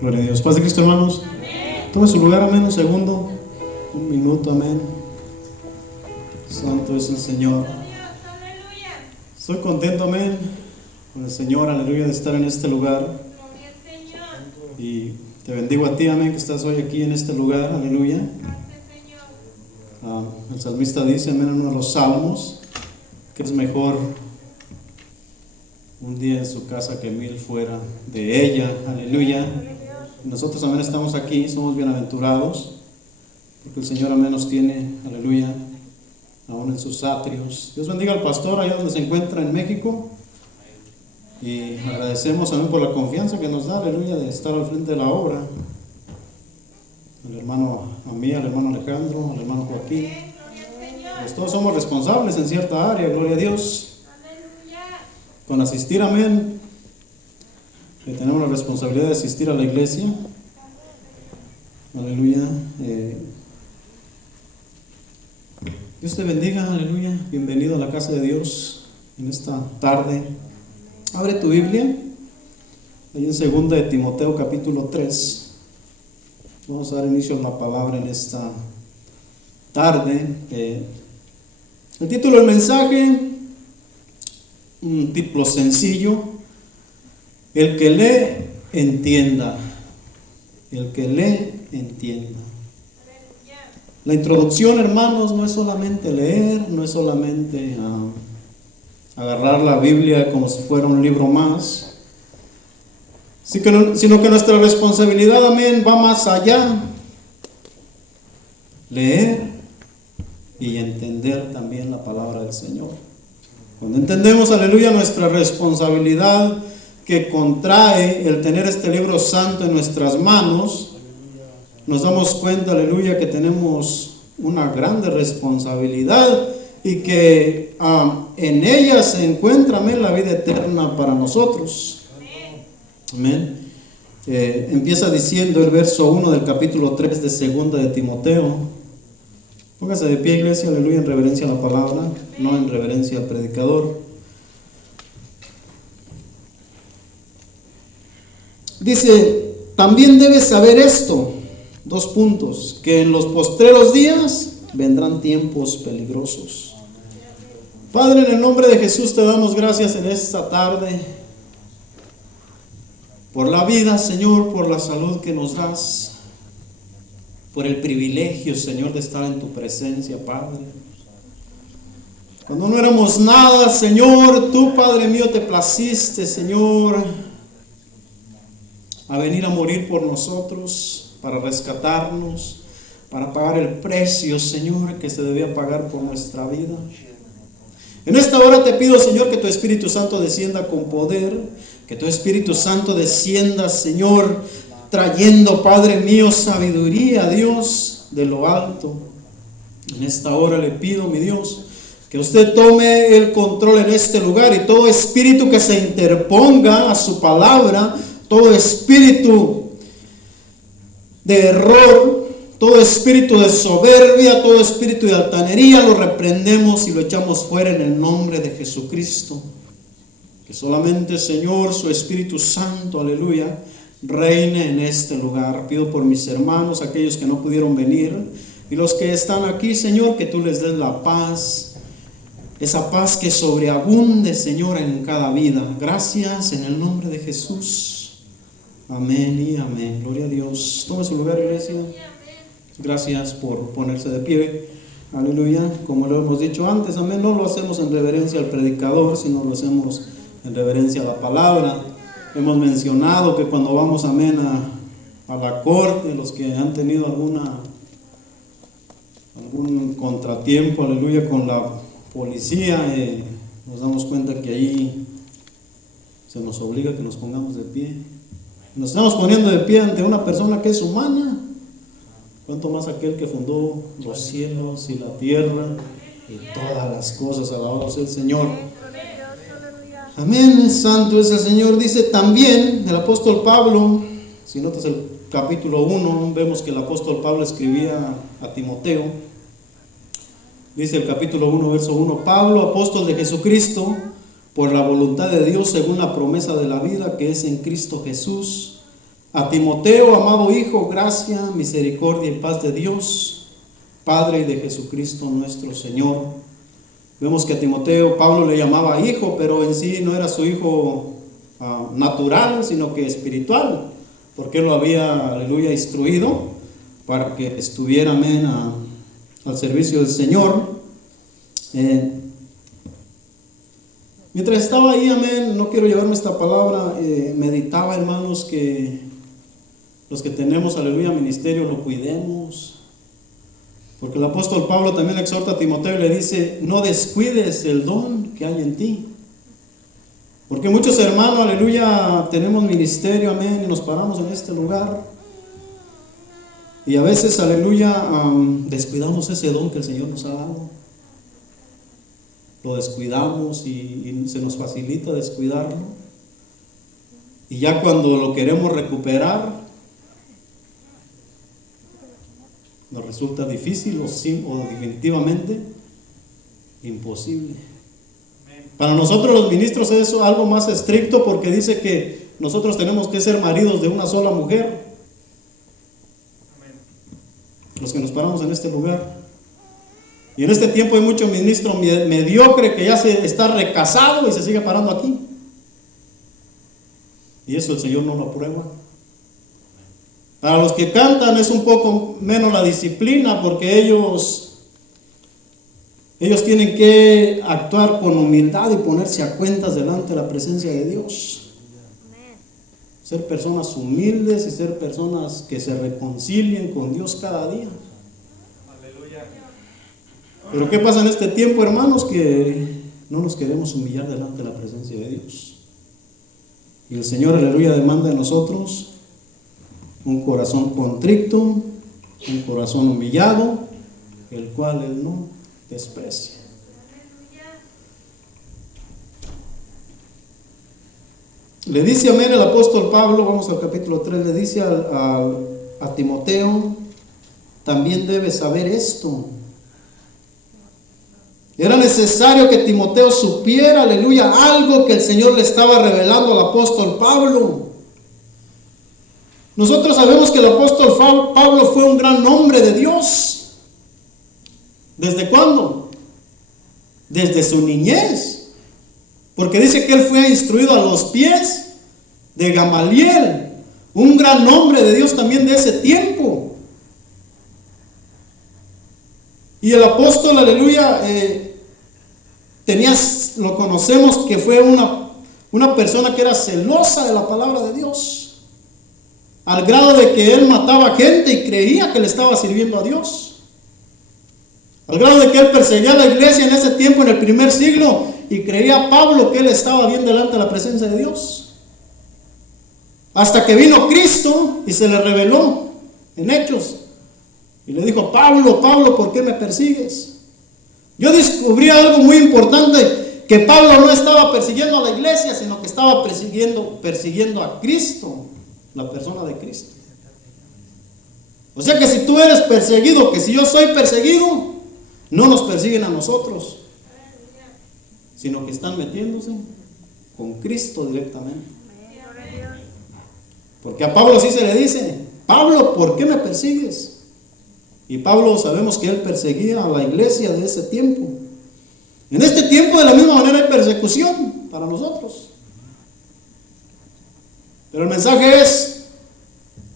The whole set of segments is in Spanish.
Gloria a Dios. Paz de Cristo, hermanos. Amén. Tome su lugar, amén, un segundo, un minuto, amén. Santo es el Señor. Estoy contento, amén, con el Señor, aleluya, de estar en este lugar. Y te bendigo a ti, amén, que estás hoy aquí en este lugar, aleluya. El salmista dice, amén, en uno de los salmos, que es mejor un día en su casa que 1000 fuera de ella, aleluya. Nosotros, amén, estamos aquí, somos bienaventurados, porque el Señor, amén, nos tiene, aleluya, aún en sus atrios. Dios bendiga al pastor allá donde se encuentra en México, y agradecemos, amén, por la confianza que nos da, aleluya, de estar al frente de la obra. Al hermano, a mí, al hermano Alejandro, al hermano Joaquín. Pues todos somos responsables en cierta área, gloria a Dios. Con asistir, amén, que tenemos la responsabilidad de asistir a la iglesia, aleluya. Dios te bendiga, aleluya. Bienvenido a la casa de Dios en esta tarde. Abre tu Biblia ahí en 2 de Timoteo capítulo 3. Vamos a dar inicio a la palabra en esta tarde. El título del mensaje, un título sencillo: el que lee, entienda. El que lee, entienda. La introducción, hermanos, no es solamente leer, no es solamente agarrar la Biblia como si fuera un libro más, sino que nuestra responsabilidad, amén, va más allá. Leer y entender también la palabra del Señor. Cuando entendemos, aleluya, nuestra responsabilidad que contrae el tener este libro santo en nuestras manos, nos damos cuenta, aleluya, que tenemos una grande responsabilidad y que en ella se encuentra, amén, la vida eterna para nosotros. Amén. Empieza diciendo el verso 1 del capítulo 3 de 2 de Timoteo. Póngase de pie, iglesia, aleluya, en reverencia a la palabra, no en reverencia al predicador. Dice, también debes saber esto, 2 puntos, que en los postreros días vendrán tiempos peligrosos. Padre, en el nombre de Jesús te damos gracias en esta tarde por la vida, Señor, por la salud que nos das, por el privilegio, Señor, de estar en tu presencia, Padre. Cuando no éramos nada, Señor, tú, Padre mío, te placiste, Señor, a venir a morir por nosotros, para rescatarnos, para pagar el precio, Señor, que se debía pagar por nuestra vida. En esta hora te pido, Señor, que tu Espíritu Santo descienda con poder, que tu Espíritu Santo descienda, Señor, trayendo, Padre mío, sabiduría, Dios, de lo alto. En esta hora le pido, mi Dios, que usted tome el control en este lugar, y todo espíritu que se interponga a su palabra, todo espíritu de error, todo espíritu de soberbia, todo espíritu de altanería, lo reprendemos y lo echamos fuera en el nombre de Jesucristo. Que solamente, Señor, su Espíritu Santo, aleluya, reine en este lugar. Pido por mis hermanos, aquellos que no pudieron venir, y los que están aquí, Señor, que tú les des la paz, esa paz que sobreabunde, Señor, en cada vida. Gracias en el nombre de Jesús. Amén y amén. Gloria a Dios. Tome su lugar, iglesia. Gracias por ponerse de pie. Aleluya. Como lo hemos dicho antes, amén, no lo hacemos en reverencia al predicador, sino lo hacemos en reverencia a la palabra. Hemos mencionado que cuando vamos, amén, a la corte, los que han tenido algún contratiempo, aleluya, con la policía, nos damos cuenta que ahí se nos obliga a que nos pongamos de pie. Nos estamos poniendo de pie ante una persona que es humana. ¿Cuánto más aquel que fundó los cielos y la tierra y todas las cosas? Alabado sea el Señor. Amén, santo es el Señor. Dice también el apóstol Pablo, si notas el capítulo 1, vemos que el apóstol Pablo escribía a Timoteo. Dice el capítulo 1, verso 1, Pablo, apóstol de Jesucristo, por la voluntad de Dios, según la promesa de la vida que es en Cristo Jesús, A Timoteo, amado hijo, gracia, misericordia y paz de Dios, Padre, y de Jesucristo nuestro Señor. Vemos que a Timoteo Pablo le llamaba hijo, pero en sí no era su hijo natural, sino que espiritual, porque él lo había, aleluya, instruido para que estuviera, amén, al servicio del Señor. Mientras estaba ahí, amén, no quiero llevarme esta palabra, meditaba, hermanos, que los que tenemos, aleluya, ministerio, lo cuidemos. Porque el apóstol Pablo también exhorta a Timoteo y le dice: no descuides el don que hay en ti. Porque muchos hermanos, aleluya, tenemos ministerio, amén, y nos paramos en este lugar. Y a veces, aleluya, descuidamos ese don que el Señor nos ha dado. Lo descuidamos y se nos facilita descuidarlo. Y ya cuando lo queremos recuperar, nos resulta difícil o definitivamente imposible. Para nosotros los ministros es algo más estricto, porque dice que nosotros tenemos que ser maridos de una sola mujer. Los que nos paramos en este lugar. Y en este tiempo hay mucho ministro mediocre que ya se está recasado y se sigue parando aquí. Y eso el Señor no lo aprueba. Para los que cantan es un poco menos la disciplina, porque ellos tienen que actuar con humildad y ponerse a cuentas delante de la presencia de Dios. Ser personas humildes y ser personas que se reconcilien con Dios cada día. Pero ¿qué pasa en este tiempo, hermanos? Que no nos queremos humillar delante de la presencia de Dios. Y el Señor, aleluya, demanda de nosotros un corazón contrito, un corazón humillado, el cual Él no desprecia. Le dice, amén, el apóstol Pablo, vamos al capítulo 3, le dice a Timoteo: también debes saber esto. Era necesario que Timoteo supiera, aleluya, algo que el Señor le estaba revelando al apóstol Pablo. Nosotros sabemos que el apóstol Pablo fue un gran hombre de Dios. ¿Desde cuándo? Desde su niñez. Porque dice que él fue instruido a los pies de Gamaliel, un gran hombre de Dios también de ese tiempo. Y el apóstol, aleluya, lo conocemos que fue una persona que era celosa de la palabra de Dios, al grado de que él mataba gente y creía que le estaba sirviendo a Dios, al grado de que él perseguía a la iglesia en ese tiempo, en el primer siglo, y creía Pablo que él estaba bien delante de la presencia de Dios, hasta que vino Cristo y se le reveló en Hechos y le dijo: Pablo, Pablo, ¿por qué me persigues? Yo descubrí algo muy importante, que Pablo no estaba persiguiendo a la iglesia, sino que estaba persiguiendo a Cristo, la persona de Cristo. O sea que si tú eres perseguido, que si yo soy perseguido, no nos persiguen a nosotros, sino que están metiéndose con Cristo directamente. Porque a Pablo sí se le dice: Pablo, ¿por qué me persigues? Y Pablo, sabemos que él perseguía a la iglesia de ese tiempo. En este tiempo de la misma manera hay persecución para nosotros. Pero el mensaje es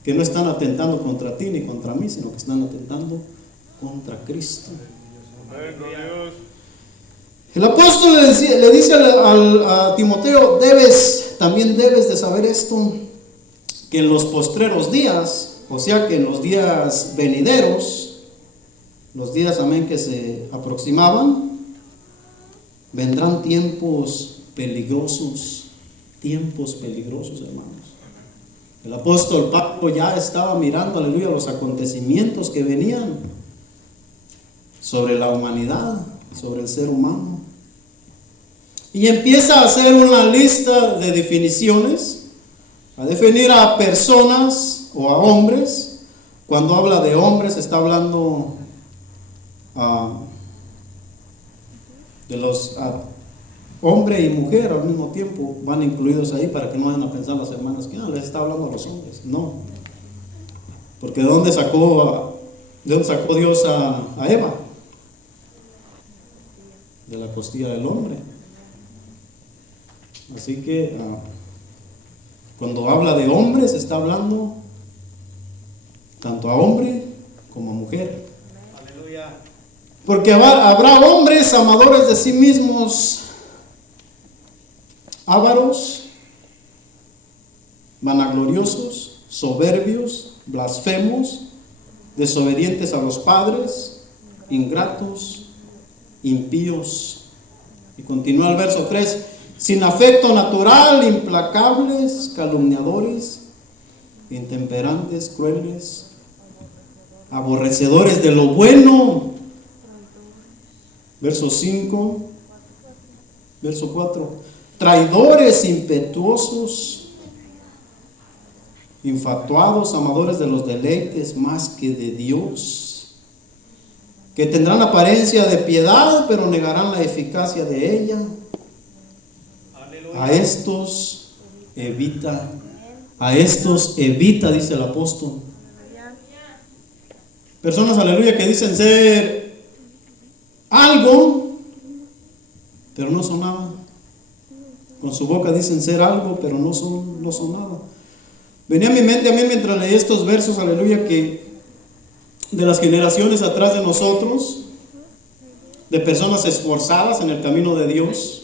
que no están atentando contra ti ni contra mí, sino que están atentando contra Cristo. El apóstol le dice a Timoteo: también debes de saber esto, que en los postreros días, o sea que en los días venideros, los días, amén, que se aproximaban, vendrán tiempos peligrosos, hermanos. El apóstol Pablo ya estaba mirando, aleluya, los acontecimientos que venían sobre la humanidad, sobre el ser humano. Y empieza a hacer una lista de definiciones, a definir a personas o a hombres. Cuando habla de hombres, está hablando de los hombre y mujer al mismo tiempo van incluidos ahí, para que no vayan a pensar las hermanas que les está hablando a los hombres. No, porque ¿de dónde sacó Dios a Eva? De la costilla del hombre. Así que cuando habla de hombres, está hablando tanto a hombre como a mujer. Aleluya. Porque habrá hombres amadores de sí mismos, ávaros, vanagloriosos, soberbios, blasfemos, desobedientes a los padres, ingratos, impíos. Y continúa el verso 3: sin afecto natural, implacables, calumniadores, intemperantes, crueles, aborrecedores de lo bueno. Verso 5, verso 4: traidores, impetuosos, infatuados, amadores de los deleites más que de Dios, que tendrán apariencia de piedad, pero negarán la eficacia de ella. A estos evita, dice el apóstol. Personas, aleluya, que dicen ser algo, pero no son nada. Con su boca dicen ser algo, pero no son nada. Venía a mi mente a mí mientras leí estos versos, aleluya, que de las generaciones atrás de nosotros, de personas esforzadas en el camino de Dios.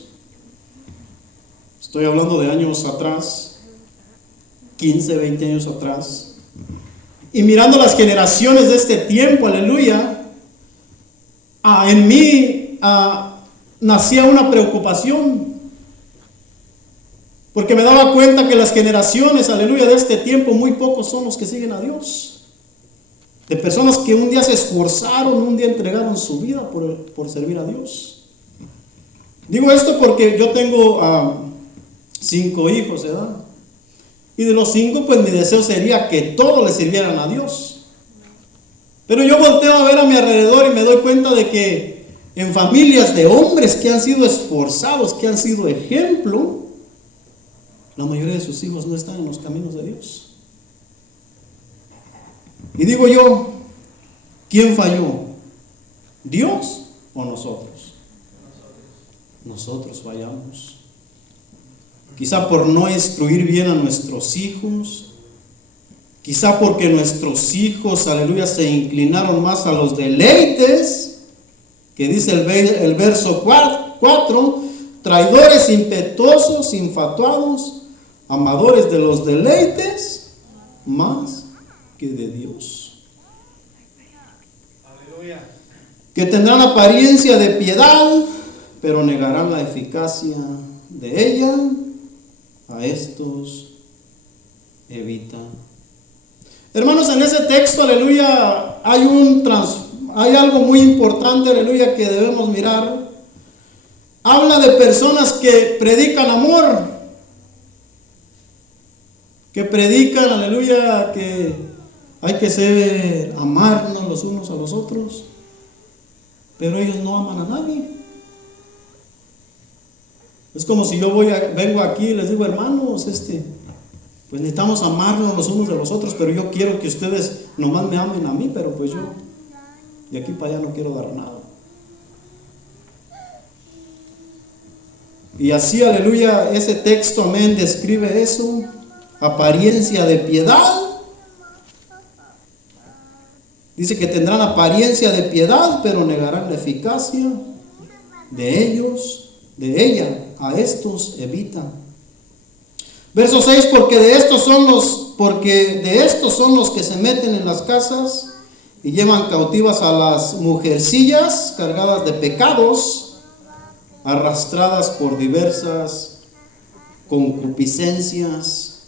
Estoy hablando de años atrás, 15, 20 años atrás. Y mirando las generaciones de este tiempo, aleluya, en mí nacía una preocupación. Porque me daba cuenta que las generaciones, aleluya, de este tiempo, muy pocos son los que siguen a Dios. De personas que un día se esforzaron, un día entregaron su vida por servir a Dios. Digo esto porque yo tengo 5 hijos, ¿verdad? Y de los 5, pues mi deseo sería que todos le sirvieran a Dios. Pero yo volteo a ver a mi alrededor y me doy cuenta de que en familias de hombres que han sido esforzados, que han sido ejemplo, la mayoría de sus hijos no están en los caminos de Dios. Y digo yo, ¿quién falló? ¿Dios o nosotros? Nosotros fallamos. Quizá por no instruir bien a nuestros hijos, quizá porque nuestros hijos, aleluya, se inclinaron más a los deleites, que dice el verso 4, traidores, impetuosos, infatuados, amadores de los deleites más que de Dios. Aleluya. Que tendrán apariencia de piedad, pero negarán la eficacia de ella. A estos evita. Hermanos, en ese texto, aleluya, hay algo muy importante, aleluya, que debemos mirar. Habla de personas que predican amor, que predican, aleluya, que hay que amarnos los unos a los otros, pero ellos no aman a nadie. Es como si yo vengo aquí y les digo, hermanos, pues necesitamos amarnos los unos de los otros, pero yo quiero que ustedes nomás me amen a mí, pero pues yo de aquí para allá no quiero dar nada. Y así, aleluya, ese texto, amén, describe eso, apariencia de piedad. Dice que tendrán apariencia de piedad, pero negarán la eficacia de ella. A estos evita. Verso 6: porque de estos son los que se meten en las casas y llevan cautivas a las mujercillas cargadas de pecados, arrastradas por diversas concupiscencias.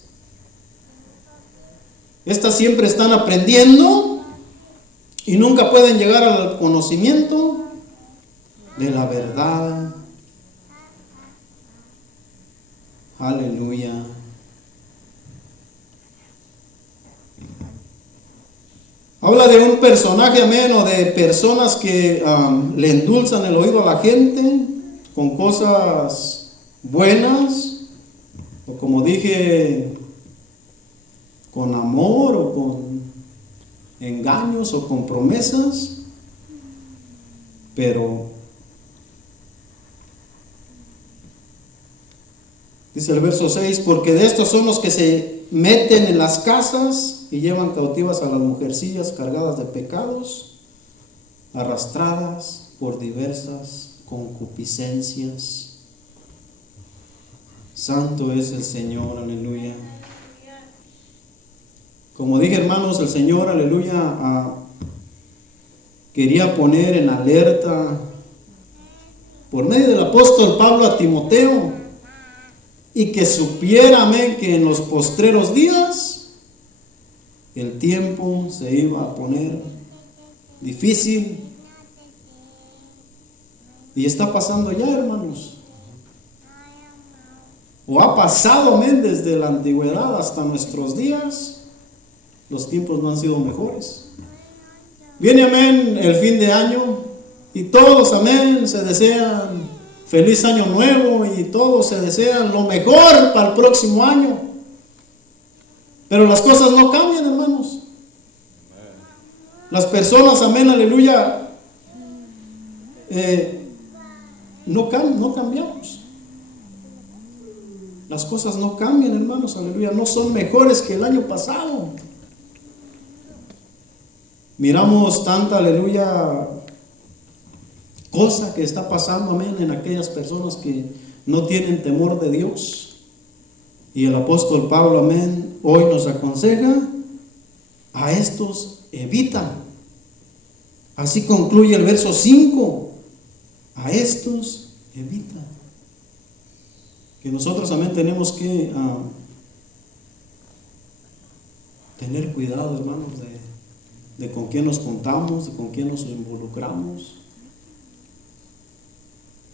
Estas siempre están aprendiendo y nunca pueden llegar al conocimiento de la verdad. Aleluya. Habla de un personaje, amén, o de personas que le endulzan el oído a la gente con cosas buenas, o como dije, con amor o con engaños o con promesas, pero dice el verso 6, porque de estos son los que se meten en las casas y llevan cautivas a las mujercillas cargadas de pecados, arrastradas por diversas concupiscencias. Santo es el Señor, aleluya. Como dije, hermanos, el Señor, aleluya, quería poner en alerta por medio del apóstol Pablo a Timoteo, y que supiera, amén, que en los postreros días el tiempo se iba a poner difícil. Y está pasando ya, hermanos. O ha pasado, amén, desde la antigüedad hasta nuestros días. Los tiempos no han sido mejores. Viene, amén, el fin de año y todos, amén, se desean feliz año nuevo y todos se desean lo mejor para el próximo año. Pero las cosas no cambian, hermanos. Las personas, amén, aleluya, no cambiamos. Las cosas no cambian, hermanos, aleluya, no son mejores que el año pasado. Miramos tanta, aleluya, cosa que está pasando, amén, en aquellas personas que no tienen temor de Dios. Y el apóstol Pablo, amén, hoy nos aconseja: a estos evita. Así concluye el verso 5: a estos evita. Que nosotros, amén, tenemos que tener cuidado, hermanos, de con quién nos contamos, de con quién nos involucramos.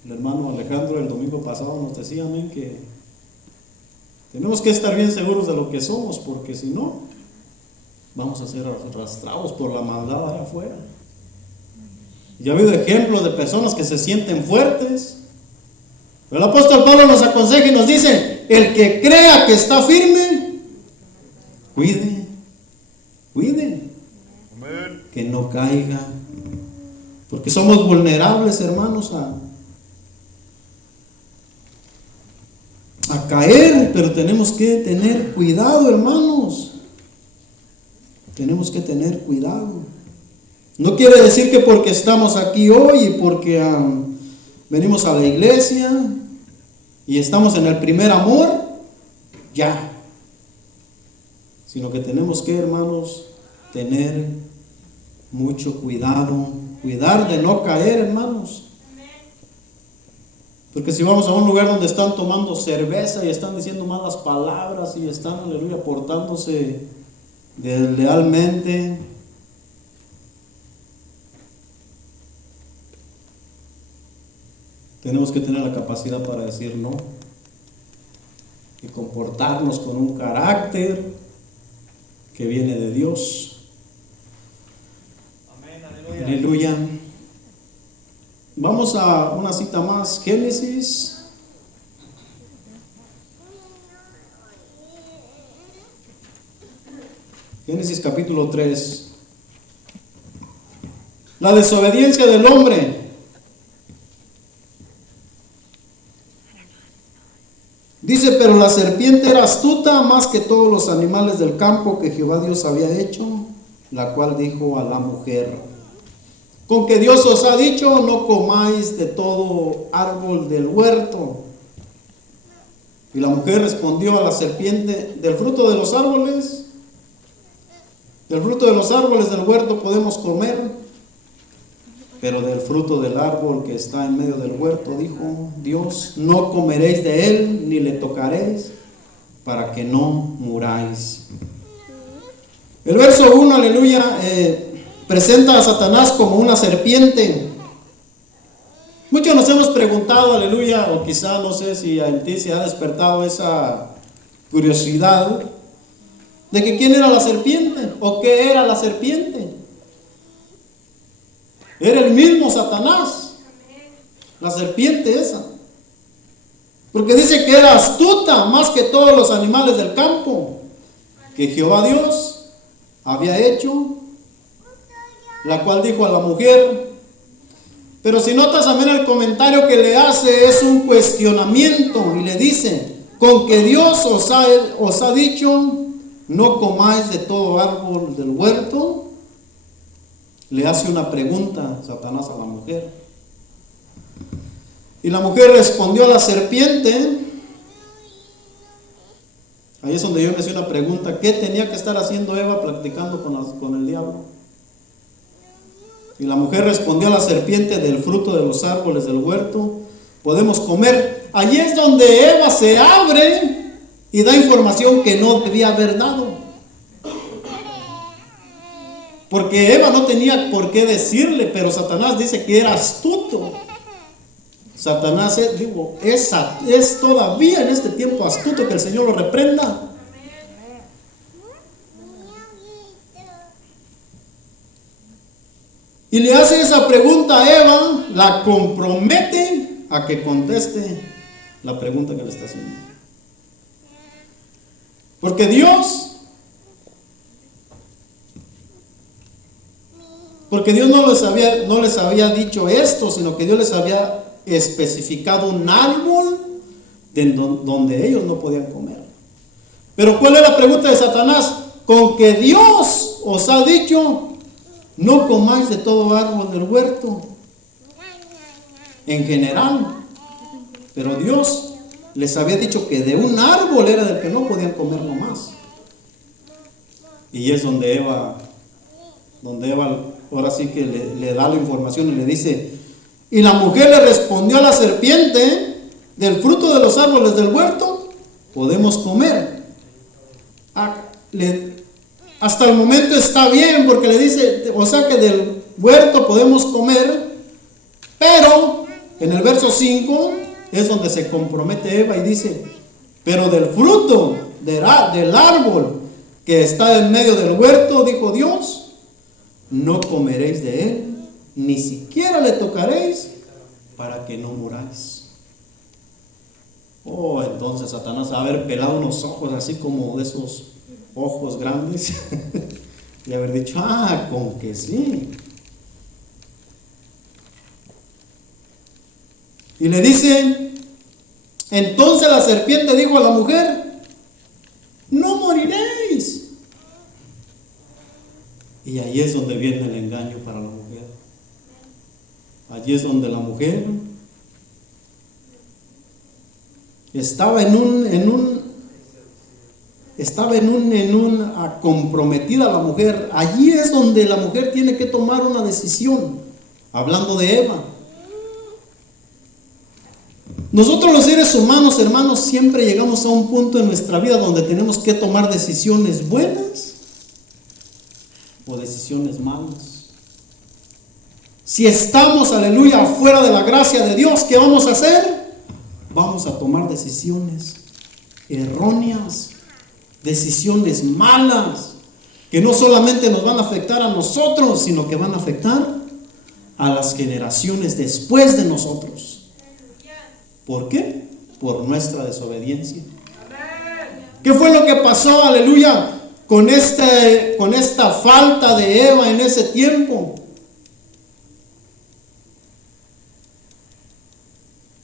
El hermano Alejandro el domingo pasado nos decía, amén, que tenemos que estar bien seguros de lo que somos, porque si no, vamos a ser arrastrados por la maldad allá afuera. Y ha habido ejemplos de personas que se sienten fuertes. Pero el apóstol Pablo nos aconseja y nos dice: el que crea que está firme, cuide, que no caiga, porque somos vulnerables, hermanos, a caer. Pero tenemos que tener cuidado, hermanos, tenemos que tener cuidado. No quiere decir que porque estamos aquí hoy y porque venimos a la iglesia y estamos en el primer amor, ya, sino que tenemos que, hermanos, tener mucho cuidado, cuidar de no caer, hermanos. Porque si vamos a un lugar donde están tomando cerveza y están diciendo malas palabras y están, aleluya, portándose deslealmente, tenemos que tener la capacidad para decir no y comportarnos con un carácter que viene de Dios. Aleluya. Vamos a una cita más, Génesis. Génesis capítulo 3. La desobediencia del hombre. Dice: pero la serpiente era astuta más que todos los animales del campo que Jehová Dios había hecho, la cual dijo a la mujer: con que Dios os ha dicho, no comáis de todo árbol del huerto. Y la mujer respondió a la serpiente: del fruto de los árboles del huerto podemos comer, pero del fruto del árbol que está en medio del huerto, dijo Dios, no comeréis de él, ni le tocaréis, para que no muráis. El verso 1, aleluya, presenta a Satanás como una serpiente. Muchos nos hemos preguntado, aleluya, o quizá no sé si en ti se ha despertado esa curiosidad de que quién era la serpiente o qué era la serpiente. Era el mismo Satanás, la serpiente esa. Porque dice que era astuta más que todos los animales del campo que Jehová Dios había hecho, la cual dijo a la mujer. Pero si notas también el comentario que le hace es un cuestionamiento y le dice, con que Dios os ha dicho, no comáis de todo árbol del huerto. Le hace una pregunta Satanás a la mujer. Y la mujer respondió a la serpiente. Ahí es donde yo me hice una pregunta. ¿Qué tenía que estar haciendo Eva practicando con el diablo? Y la mujer respondió a la serpiente, del fruto de los árboles del huerto podemos comer. Allí es donde Eva se abre y da información que no debía haber dado. Porque Eva no tenía por qué decirle, pero Satanás dice que era astuto. Satanás es todavía en este tiempo astuto, que el Señor lo reprenda. Y le hace esa pregunta a Eva, la compromete a que conteste la pregunta que le está haciendo. Porque Dios no les había dicho esto, sino que Dios les había especificado un árbol donde ellos no podían comer. Pero ¿cuál es la pregunta de Satanás? Con que Dios os ha dicho, no comáis de todo árbol del huerto, en general. Pero Dios les había dicho que de un árbol era del que no podían comer nomás. Y es donde Eva ahora sí que le da la información y le dice, y la mujer le respondió a la serpiente, del fruto de los árboles del huerto podemos comer. Hasta el momento está bien, porque le dice, o sea que del huerto podemos comer, pero en el verso 5 es donde se compromete Eva y dice, pero del fruto del árbol que está en medio del huerto, dijo Dios, no comeréis de él, ni siquiera le tocaréis, para que no muráis. Oh, entonces Satanás va a haber pelado unos ojos así como de esos ojos grandes y haber dicho, con que sí. Y le dice, entonces la serpiente dijo a la mujer, no moriréis. Y ahí es donde viene el engaño para la mujer. Allí es donde la mujer estaba comprometida la mujer. Allí es donde la mujer tiene que tomar una decisión. Hablando de Eva. Nosotros los seres humanos, hermanos, siempre llegamos a un punto en nuestra vida donde tenemos que tomar decisiones buenas o decisiones malas. Si estamos, aleluya, fuera de la gracia de Dios, ¿qué vamos a hacer? Vamos a tomar decisiones erróneas, decisiones malas, que no solamente nos van a afectar a nosotros, sino que van a afectar a las generaciones después de nosotros. ¿Por qué? Por nuestra desobediencia. ¿Qué fue lo que pasó, aleluya, con esta falta de Eva en ese tiempo?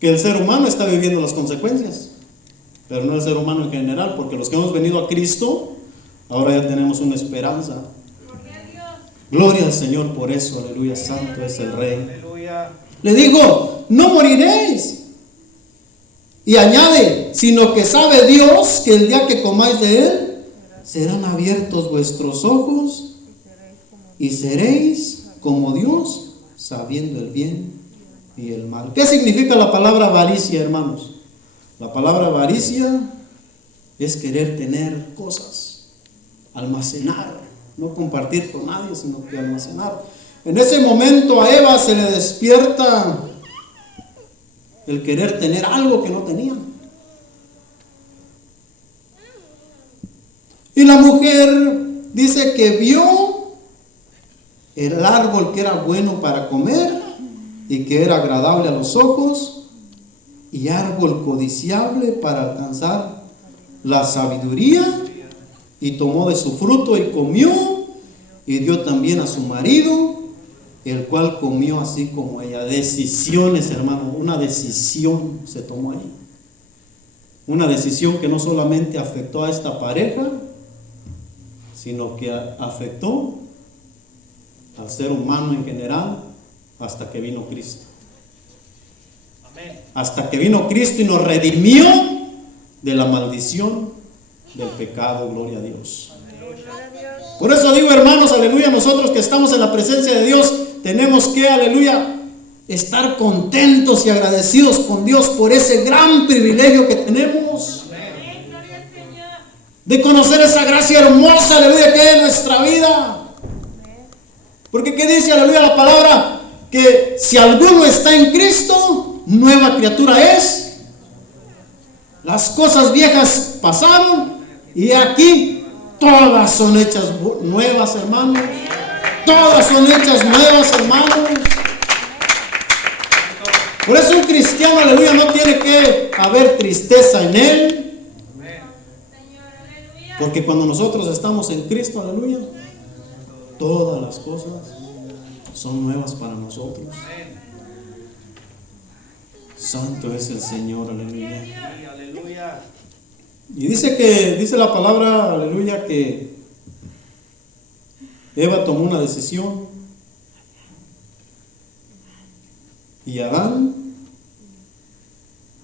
Que el ser humano está viviendo las consecuencias, pero no el ser humano en general, porque los que hemos venido a Cristo, ahora ya tenemos una esperanza. Gloria al Señor por eso, aleluya, santo es el Rey. Aleluya. Le digo, no moriréis. Y añade, sino que sabe Dios que el día que comáis de él, serán abiertos vuestros ojos y seréis como Dios, sabiendo el bien y el mal. ¿Qué significa la palabra avaricia, hermanos? La palabra avaricia es querer tener cosas, almacenar, no compartir con nadie, sino que almacenar. En ese momento a Eva se le despierta el querer tener algo que no tenía. Y la mujer dice que vio el árbol que era bueno para comer y que era agradable a los ojos y árbol codiciable para alcanzar la sabiduría, y tomó de su fruto y comió, y dio también a su marido, el cual comió así como ella. Decisiones, hermano, una decisión se tomó ahí. Una decisión que no solamente afectó a esta pareja, sino que afectó al ser humano en general, hasta que vino Cristo. Amén. Hasta que vino Cristo y nos redimió de la maldición del pecado. Gloria a Dios. Por eso digo, hermanos, aleluya, nosotros que estamos en la presencia de Dios, tenemos que, aleluya, estar contentos y agradecidos con Dios por ese gran privilegio que tenemos de conocer esa gracia hermosa, aleluya, que hay en nuestra vida. Porque ¿qué dice, aleluya, la palabra? Que si alguno está en Cristo, nueva criatura es. Las cosas viejas pasaron y aquí todas son hechas nuevas, hermanos. Todas son hechas nuevas, hermanos. Por eso un cristiano, aleluya, no tiene que haber tristeza en él. Porque cuando nosotros estamos en Cristo, aleluya, todas las cosas son nuevas para nosotros. Santo es el Señor, aleluya. Y dice la palabra, aleluya, que Eva tomó una decisión y Adán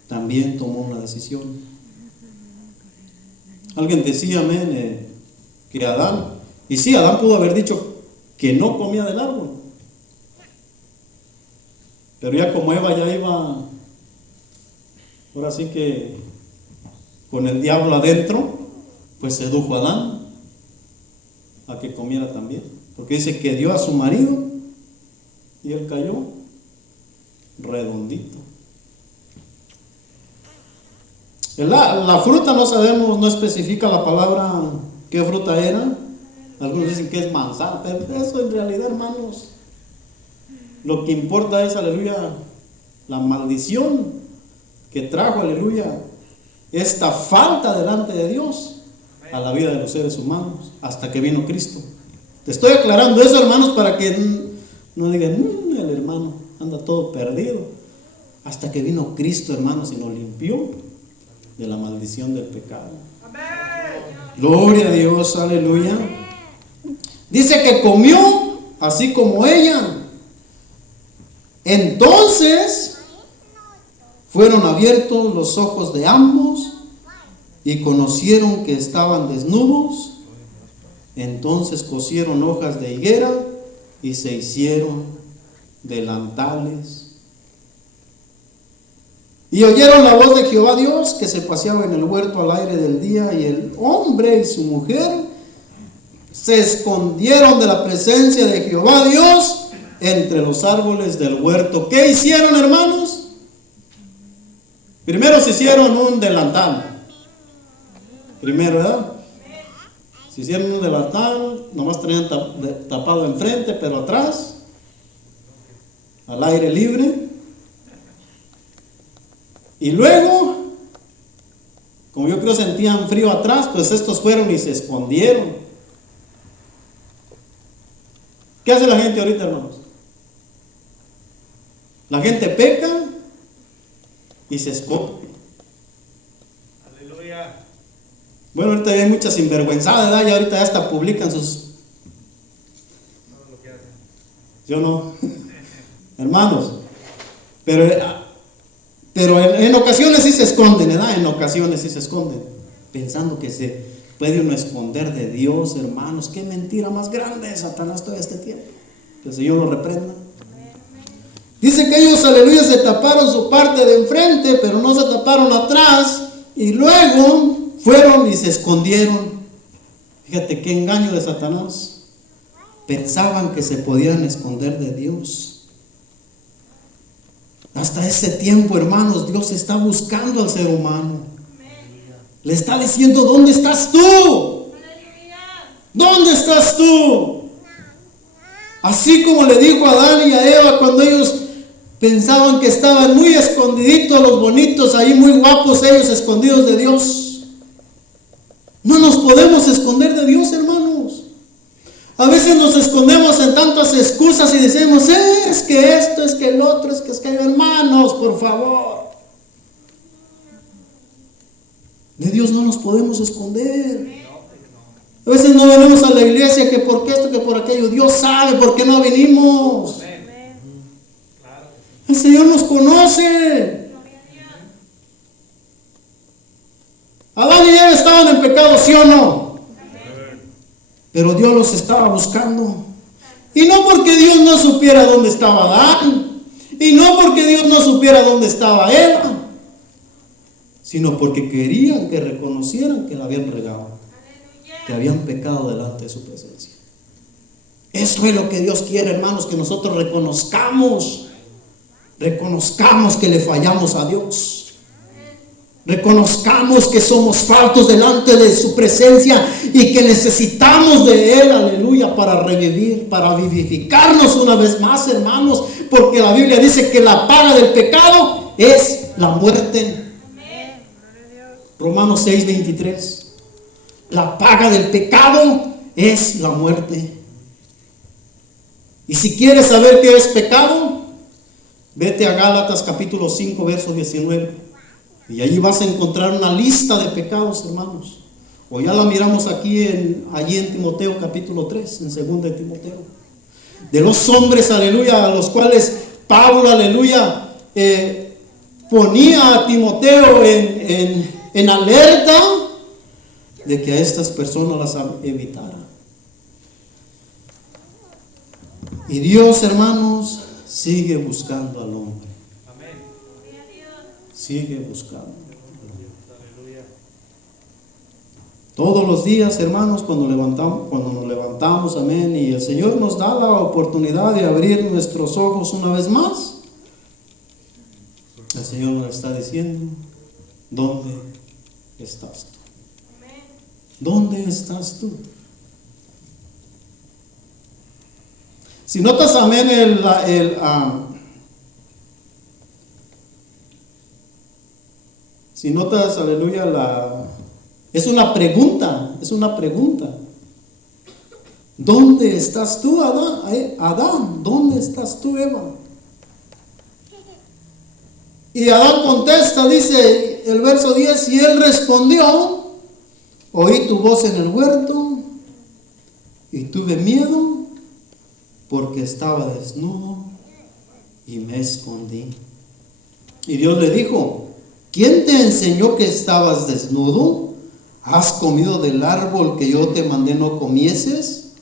también tomó una decisión. Alguien decía, amén, que Adán, y sí, Adán pudo haber dicho que no comía del árbol, pero ya como Eva ya iba, ahora sí que con el diablo adentro, pues sedujo a Adán a que comiera también, porque dice que dio a su marido y él cayó redondito. La fruta no sabemos, no especifica la palabra qué fruta era. Algunos dicen que es manzana, pero eso en realidad, hermanos, lo que importa es, aleluya, la maldición que trajo, aleluya, esta falta delante de Dios a la vida de los seres humanos hasta que vino Cristo. Te estoy aclarando eso, hermanos, para que no digan, el hermano anda todo perdido. Hasta que vino Cristo, hermanos, y nos limpió de la maldición del pecado. Gloria a Dios, aleluya. Dice que comió así como ella. Entonces fueron abiertos los ojos de ambos y conocieron que estaban desnudos. Entonces cosieron hojas de higuera y se hicieron delantales. Y oyeron la voz de Jehová Dios que se paseaba en el huerto al aire del día, y el hombre y su mujer se escondieron de la presencia de Jehová Dios entre los árboles del huerto. ¿Qué hicieron, hermanos? Primero se hicieron un delantal. Primero, ¿verdad? Se hicieron un delantal, nomás tenían tapado enfrente, pero atrás, al aire libre. Y luego, como yo creo sentían frío atrás, pues estos fueron y se escondieron. ¿Qué hace la gente ahorita, hermanos? La gente peca y se esconde. Aleluya. Bueno, ahorita hay mucha sinvergüenzada, ¿verdad? Y ahorita ya hasta publican sus... Yo no. Hermanos, pero en ocasiones sí se esconden, ¿verdad? En ocasiones sí se esconden, pensando que se puede uno esconder de Dios, hermanos. Qué mentira más grande es Satanás todo este tiempo. Que el Señor lo reprenda. Dice que ellos, aleluya, se taparon su parte de enfrente, pero no se taparon atrás, y luego fueron y se escondieron. Fíjate qué engaño de Satanás. Pensaban que se podían esconder de Dios. Hasta ese tiempo, hermanos, Dios está buscando al ser humano. Le está diciendo, ¿dónde estás tú? ¿Dónde estás tú? Así como le dijo a Adán y a Eva cuando ellos Pensaban que estaban muy escondiditos los bonitos, ahí muy guapos ellos, escondidos de Dios. No nos podemos esconder de Dios, hermanos. A veces nos escondemos en tantas excusas y decimos, es que esto, es que el otro, es que hermanos, por favor. De Dios no nos podemos esconder. A veces no venimos a la iglesia que por esto, que por aquello. Dios sabe por qué no venimos. El Señor nos conoce. Adán y Eva estaban en pecado, ¿sí o no? Pero Dios los estaba buscando. Y no porque Dios no supiera dónde estaba Adán, y no porque Dios no supiera dónde estaba Eva, sino porque querían que reconocieran que la habían regado, que habían pecado delante de su presencia. Eso es lo que Dios quiere, hermanos, que nosotros reconozcamos que le fallamos a Dios. Reconozcamos que somos faltos delante de su presencia y que necesitamos de Él, aleluya, para revivir, para vivificarnos una vez más, hermanos, porque la Biblia dice que la paga del pecado es la muerte. Romanos 6:23. La paga del pecado es la muerte. Y si quieres saber qué es pecado, vete a Gálatas capítulo 5, verso 19. Y allí vas a encontrar una lista de pecados, hermanos. O ya la miramos aquí allí en Timoteo capítulo 3, en 2 de Timoteo. De los hombres, aleluya, a los cuales Pablo, aleluya, ponía a Timoteo en alerta de que a estas personas las evitara. Y Dios, hermanos, sigue buscando al hombre. Sigue buscando. Todos los días, hermanos, cuando nos levantamos, amén, y el Señor nos da la oportunidad de abrir nuestros ojos una vez más, el Señor nos está diciendo, ¿dónde estás tú? ¿Dónde estás tú? Si notas, amén, si notas, aleluya, es una pregunta. ¿Dónde estás tú, Adán? Adán, ¿dónde estás tú, Eva? Y Adán contesta, dice el verso 10, y él respondió, oí tu voz en el huerto y tuve miedo porque estaba desnudo y me escondí. Y Dios le dijo, ¿quién te enseñó que estabas desnudo? ¿Has comido del árbol que yo te mandé no comieses?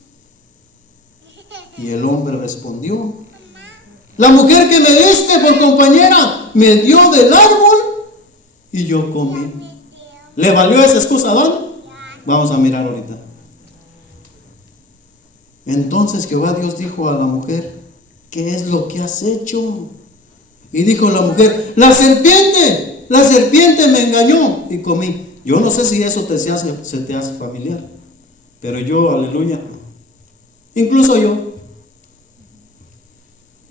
Y el hombre respondió, la mujer que me diste por compañera me dio del árbol y yo comí. ¿Le valió esa excusa a Adán? Vamos a mirar ahorita. Entonces Jehová Dios dijo a la mujer, ¿qué es lo que has hecho? Y dijo la mujer, la serpiente me engañó y comí. Yo no sé si eso se te hace familiar, pero yo, aleluya, incluso yo,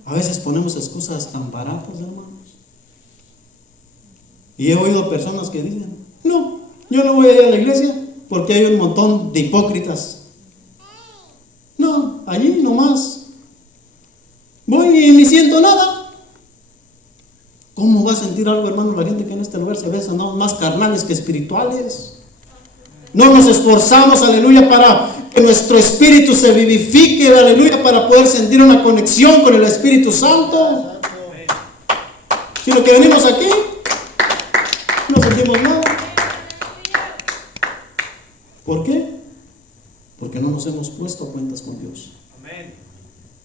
a veces ponemos excusas tan baratas, hermanos. Y he oído personas que dicen, no, yo no voy a ir a la iglesia porque hay un montón de hipócritas. No, allí nomás voy y ni siento nada. ¿Cómo va a sentir algo, hermano, la gente que en este lugar se ve más carnales que espirituales? No nos esforzamos, aleluya, para que nuestro espíritu se vivifique, aleluya, para poder sentir una conexión con el Espíritu Santo. Sino que venimos aquí, no sentimos nada. ¿Por qué? Porque no nos hemos puesto a cuentas con Dios.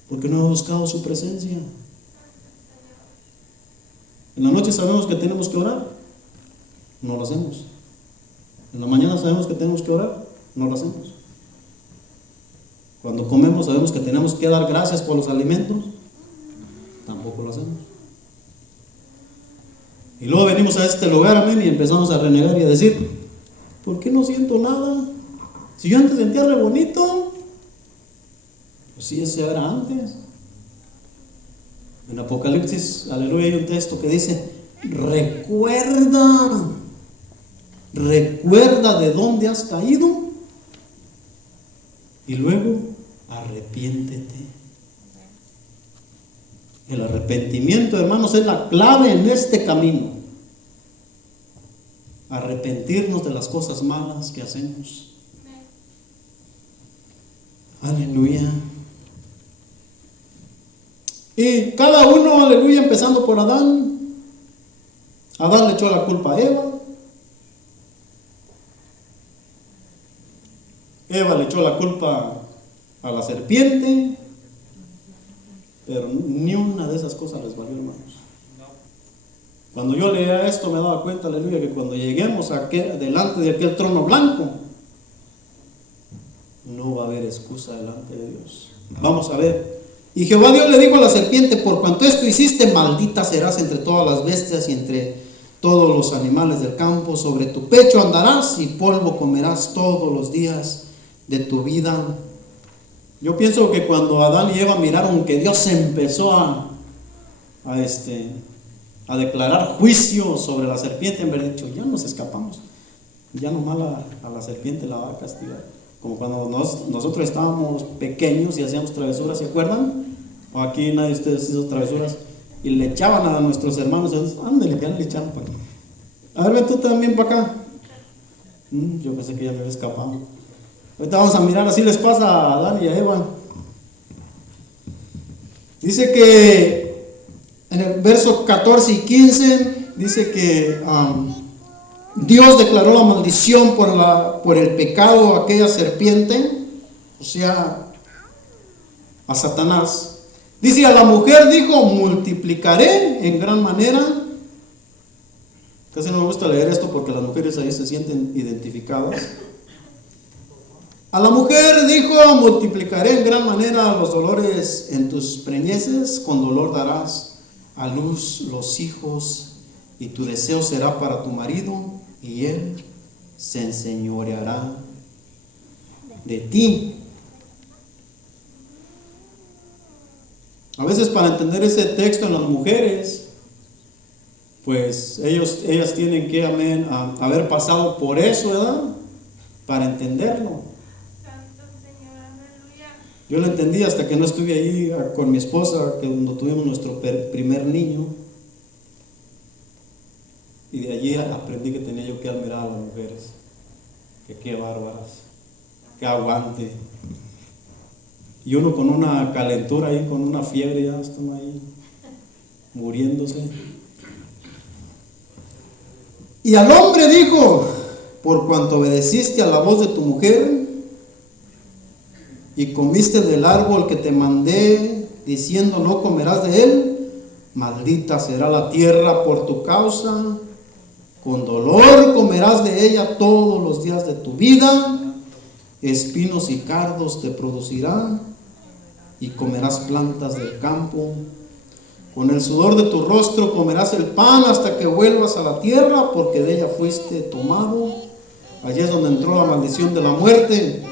Porque no hemos buscado su presencia. En la noche sabemos que tenemos que orar, no lo hacemos. En la mañana sabemos que tenemos que orar, no lo hacemos. Cuando comemos sabemos que tenemos que dar gracias por los alimentos, tampoco lo hacemos. Y luego venimos a este lugar, amén, y empezamos a renegar y a decir, ¿por qué no siento nada? Si yo antes sentía re bonito. Pues sí, ese era antes. En Apocalipsis, aleluya, hay un texto que dice, recuerda de dónde has caído y luego arrepiéntete. El arrepentimiento, hermanos, es la clave en este camino. Arrepentirnos de las cosas malas que hacemos. Aleluya. Y cada uno, aleluya, empezando por Adán. Adán le echó la culpa a Eva. Eva le echó la culpa a la serpiente. Pero ni una de esas cosas les valió, hermanos. Cuando yo leía esto me daba cuenta, aleluya, que cuando lleguemos delante de aquel trono blanco, no va a haber excusa delante de Dios. Vamos a ver. Y Jehová Dios le dijo a la serpiente, por cuanto esto hiciste, maldita serás entre todas las bestias y entre todos los animales del campo. Sobre tu pecho andarás y polvo comerás todos los días de tu vida. Yo pienso que cuando Adán y Eva miraron que Dios empezó a declarar juicio sobre la serpiente, en verdad dicho, ya nos escapamos, ya nomás a la serpiente la va a castigar. Como cuando nosotros estábamos pequeños y hacíamos travesuras, ¿se acuerdan? O aquí nadie de ustedes hizo travesuras y le echaban a nuestros hermanos, ándale, ya le echaron para acá. A ver, ven tú también para acá. Yo pensé que ya me había escapado. Ahorita vamos a mirar, así les pasa a Adán y a Eva. Dice que en el verso 14 y 15 dice que Dios declaró la maldición por el pecado a aquella serpiente, o sea, a Satanás. Dice, a la mujer dijo, multiplicaré en gran manera. Casi no me gusta leer esto porque las mujeres ahí se sienten identificadas. A la mujer dijo, multiplicaré en gran manera los dolores en tus preñeces, con dolor darás a luz los hijos, y tu deseo será para tu marido, y él se enseñoreará de ti. A veces para entender ese texto en las mujeres, pues ellas tienen que haber pasado por eso, ¿verdad? Para entenderlo. Yo lo entendí hasta que no estuve ahí con mi esposa, que cuando tuvimos nuestro primer niño. Y de allí aprendí que tenía yo que admirar a las mujeres. Que qué bárbaras, que aguante. Y uno con una calentura ahí, con una fiebre, ya están ahí muriéndose. Y al hombre dijo, por cuanto obedeciste a la voz de tu mujer y comiste del árbol que te mandé, diciendo no comerás de él, maldita será la tierra por tu causa, con dolor comerás de ella todos los días de tu vida, espinos y cardos te producirá, y comerás plantas del campo. Con el sudor de tu rostro comerás el pan hasta que vuelvas a la tierra, porque de ella fuiste tomado. Allí es donde entró la maldición de la muerte.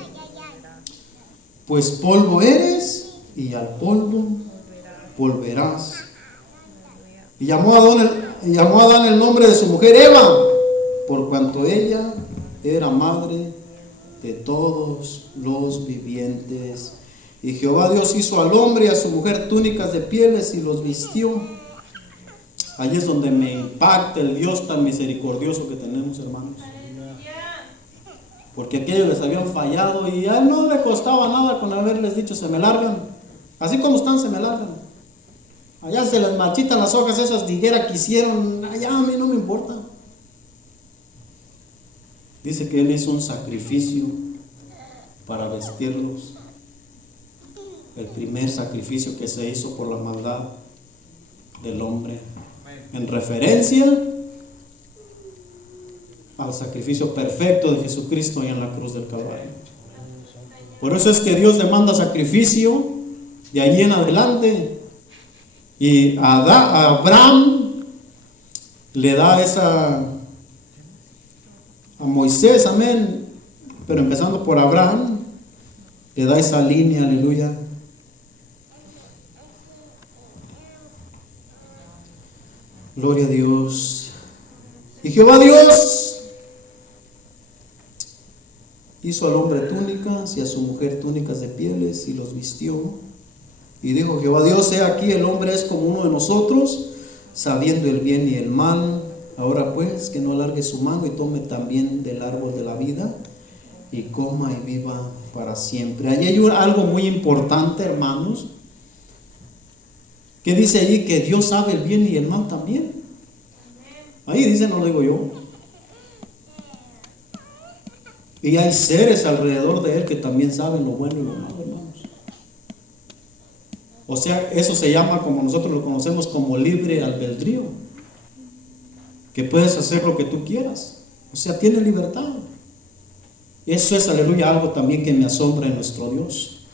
Pues polvo eres, y al polvo volverás. Y llamó a Adán el nombre de su mujer Eva, por cuanto ella era madre de todos los vivientes. Y Jehová Dios hizo al hombre y a su mujer túnicas de pieles y los vistió. Allí es donde me impacta el Dios tan misericordioso que tenemos, hermanos. Porque aquellos les habían fallado y a él no le costaba nada con haberles dicho se me largan. Así como están, se me largan. Allá se les marchitan las hojas esas de higuera que hicieron. Allá a mí no me importa. Dice que él hizo un sacrificio para vestirlos. El primer sacrificio que se hizo por la maldad del hombre. En referencia al sacrificio perfecto de Jesucristo en la cruz del Calvario. Por eso es que Dios demanda sacrificio de allí en adelante. Y a Abraham le da a Moisés, amén, pero empezando por Abraham, le da esa línea, aleluya, Gloria a Dios. Y Jehová Dios hizo al hombre túnicas y a su mujer túnicas de pieles y los vistió. Y dijo Jehová Dios: he aquí, el hombre es como uno de nosotros, sabiendo el bien y el mal. Ahora pues, que no alargue su mano y tome también del árbol de la vida y coma y viva para siempre. Allí hay algo muy importante, hermanos, que dice allí que Dios sabe el bien y el mal también. Ahí dice, no lo digo yo. Y hay seres alrededor de él que también saben lo bueno y lo malo, hermanos. O sea, eso se llama, como nosotros lo conocemos, como libre albedrío, que puedes hacer lo que tú quieras. O sea, tiene libertad. Eso es, aleluya, algo también que me asombra en nuestro Dios.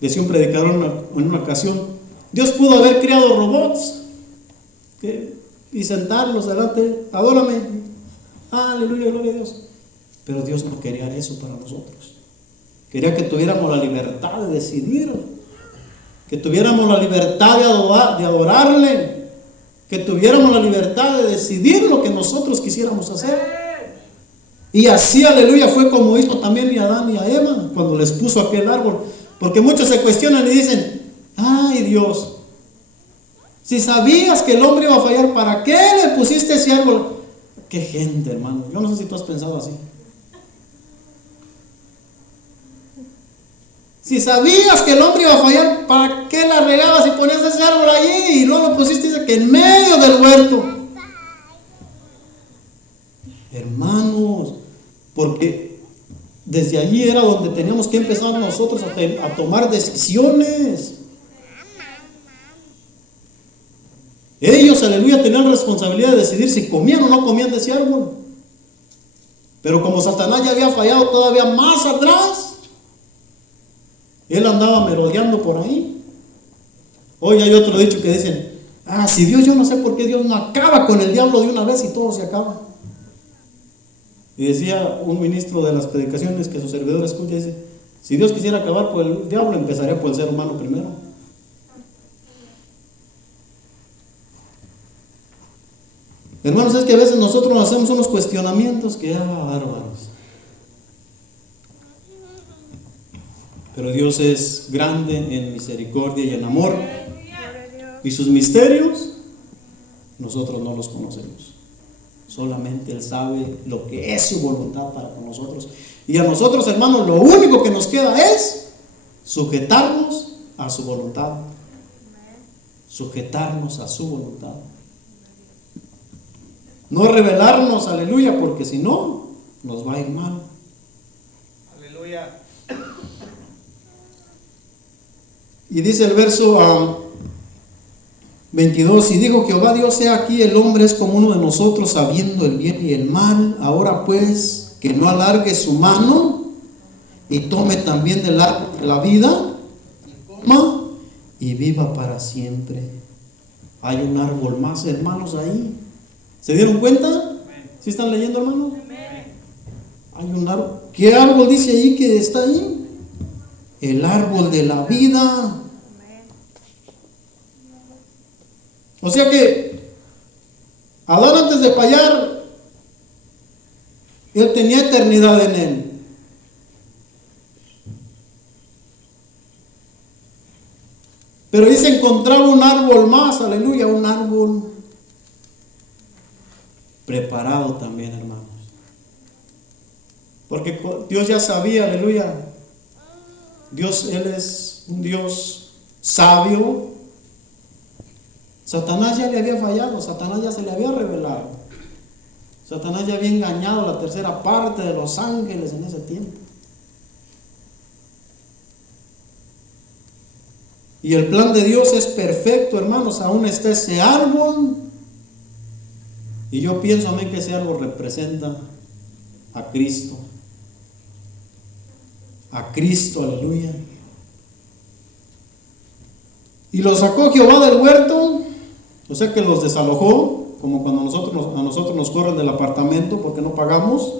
Decía un predicador en una ocasión: Dios pudo haber creado robots y sentarlos delante, adórame, aleluya, gloria a Dios. Pero Dios no quería eso para nosotros. Quería que tuviéramos la libertad de decidir, que tuviéramos la libertad de adorarle, que tuviéramos la libertad de decidir lo que nosotros quisiéramos hacer. Y así, aleluya, fue como hizo también a Adán y a Eva cuando les puso aquel árbol. Porque muchos se cuestionan y dicen: ay, Dios, si sabías que el hombre iba a fallar, ¿para qué le pusiste ese árbol? Qué gente, hermano. Yo no sé si tú has pensado así. Si sabías que el hombre iba a fallar, ¿para qué la regabas y ponías ese árbol allí y luego lo pusiste, dice, que en medio del huerto? Hermanos, porque desde allí era donde teníamos que empezar nosotros a tomar decisiones. Ellos, aleluya, tenían la responsabilidad de decidir si comían o no comían de ese árbol. Pero como Satanás ya había fallado todavía más atrás, él andaba merodeando por ahí. Hoy hay otro dicho que dicen: si Dios, yo no sé por qué Dios no acaba con el diablo de una vez y todo se acaba. Y decía un ministro de las predicaciones que su servidor escucha, dice: si Dios quisiera acabar por el diablo, empezaría por el ser humano primero. Hermanos, es que a veces nosotros nos hacemos unos cuestionamientos que bárbaros. Pero Dios es grande en misericordia y en amor, y sus misterios nosotros no los conocemos. Solamente Él sabe lo que es su voluntad para con nosotros. Y a nosotros, hermanos, lo único que nos queda es sujetarnos a su voluntad. Sujetarnos a su voluntad. No rebelarnos, aleluya, porque si no, nos va a ir mal. Aleluya. Y dice el verso 22: y dijo Jehová Dios: he aquí, el hombre es como uno de nosotros, sabiendo el bien y el mal. Ahora pues, que no alargue su mano y tome también del árbol de la vida y coma y viva para siempre. Hay un árbol más, hermanos, ahí. ¿Se dieron cuenta? ¿Sí están leyendo, hermanos? Hay un árbol. ¿Qué árbol dice ahí que está ahí? El árbol de la vida. O sea que Adán, antes de fallar, él tenía eternidad en él. Pero dice: encontraba un árbol más, aleluya, un árbol preparado también, hermanos. Porque Dios ya sabía, aleluya. Dios, Él es un Dios sabio. Satanás ya le había fallado, Satanás ya se le había revelado. Satanás ya había engañado a la tercera parte de los ángeles en ese tiempo. Y el plan de Dios es perfecto, hermanos. Aún está ese árbol. Y yo pienso, amén, que ese árbol representa a Cristo. A Cristo, aleluya. Y los sacó Jehová del huerto, o sea que los desalojó, como cuando a nosotros nos corren del apartamento porque no pagamos,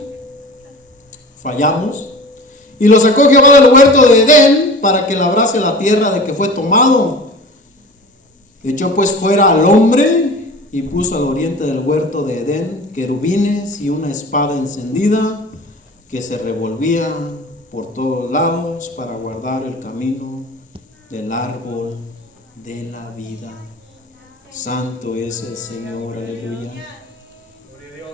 fallamos. Y los sacó Jehová del huerto de Edén para que labrase la tierra de que fue tomado. Echó pues fuera al hombre y puso al oriente del huerto de Edén querubines y una espada encendida que se revolvía por todos lados para guardar el camino del árbol de la vida. Santo es el Señor, aleluya.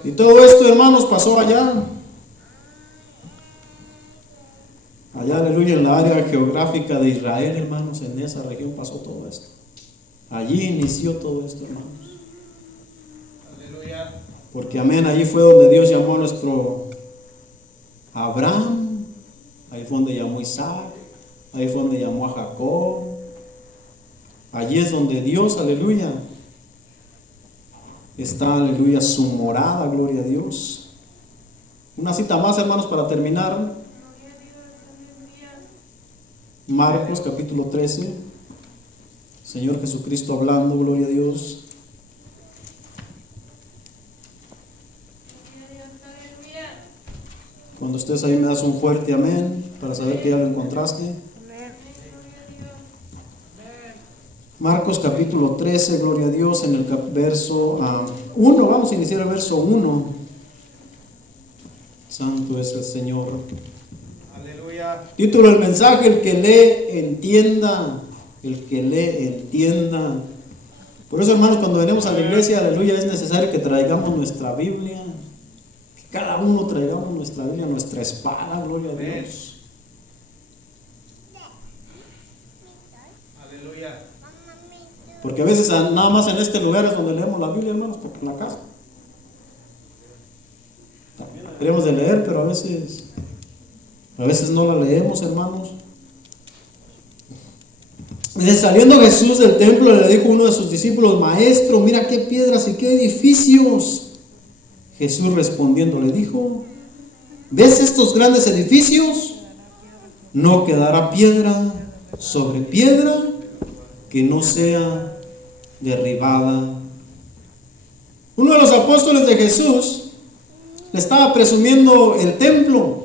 Y todo esto, hermanos, pasó allá, aleluya, en la área geográfica de Israel, hermanos, en esa región pasó todo esto. Allí inició todo esto, hermanos. Aleluya. Porque amén, allí fue donde Dios llamó a nuestro Abraham, ahí fue donde llamó a Isaac, ahí fue donde llamó a Jacob. Allí es donde Dios, aleluya, está, aleluya, su morada, gloria a Dios. Una cita más, hermanos, para terminar. Marcos capítulo 13, Señor Jesucristo hablando, gloria a Dios. Cuando estés ahí me das un fuerte amén para saber que ya lo encontraste. Marcos capítulo 13, gloria a Dios, en el verso 1, vamos a iniciar el verso 1. Santo es el Señor. Aleluya. Título del mensaje: el que lee entienda, el que lee entienda. Por eso, hermanos, cuando venimos a la iglesia, aleluya, es necesario que traigamos nuestra Biblia, que cada uno traigamos nuestra Biblia, nuestra espada, gloria a Dios. Aleluya. Porque a veces nada más en este lugar es donde leemos la Biblia, hermanos, porque en la casa también la queremos de leer, pero a veces no la leemos, hermanos. Desde saliendo Jesús del templo, le dijo a uno de sus discípulos: Maestro, mira qué piedras y qué edificios. Jesús respondiendo le dijo: ¿ves estos grandes edificios? No quedará piedra sobre piedra que no sea derribada. Uno de los apóstoles de Jesús le estaba presumiendo el templo.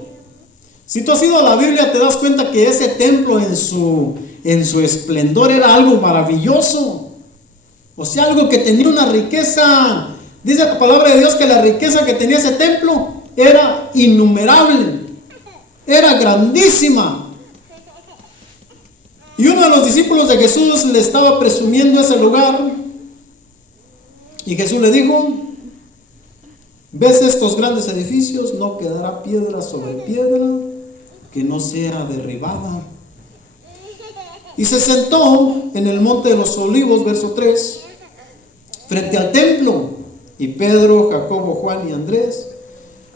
Si tú has ido a la Biblia, te das cuenta que ese templo en su esplendor era algo maravilloso. O sea, algo que tenía una riqueza. Dice la palabra de Dios que la riqueza que tenía ese templo era innumerable, era grandísima. Y uno de los discípulos de Jesús le estaba presumiendo ese lugar. Y Jesús le dijo: ¿ves estos grandes edificios? No quedará piedra sobre piedra que no sea derribada. Y se sentó en el monte de los olivos, verso 3, frente al templo. Y Pedro, Jacobo, Juan y Andrés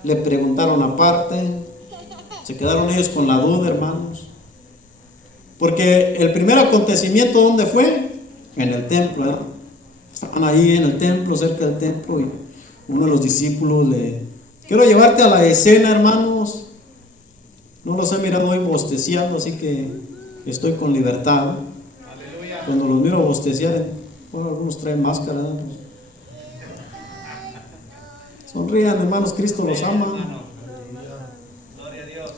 le preguntaron aparte. Se quedaron ellos con la duda, hermanos. Porque el primer acontecimiento, ¿dónde fue? En el templo, ¿verdad? Estaban ahí en el templo, cerca del templo, y uno de los discípulos quiero llevarte a la escena, hermanos. No los he mirado hoy bosteciando, así que estoy con libertad. Aleluya. Cuando los miro bosteciar, bueno, algunos traen máscara, ¿verdad? Sonrían, hermanos, Cristo los ama. Gloria a Dios.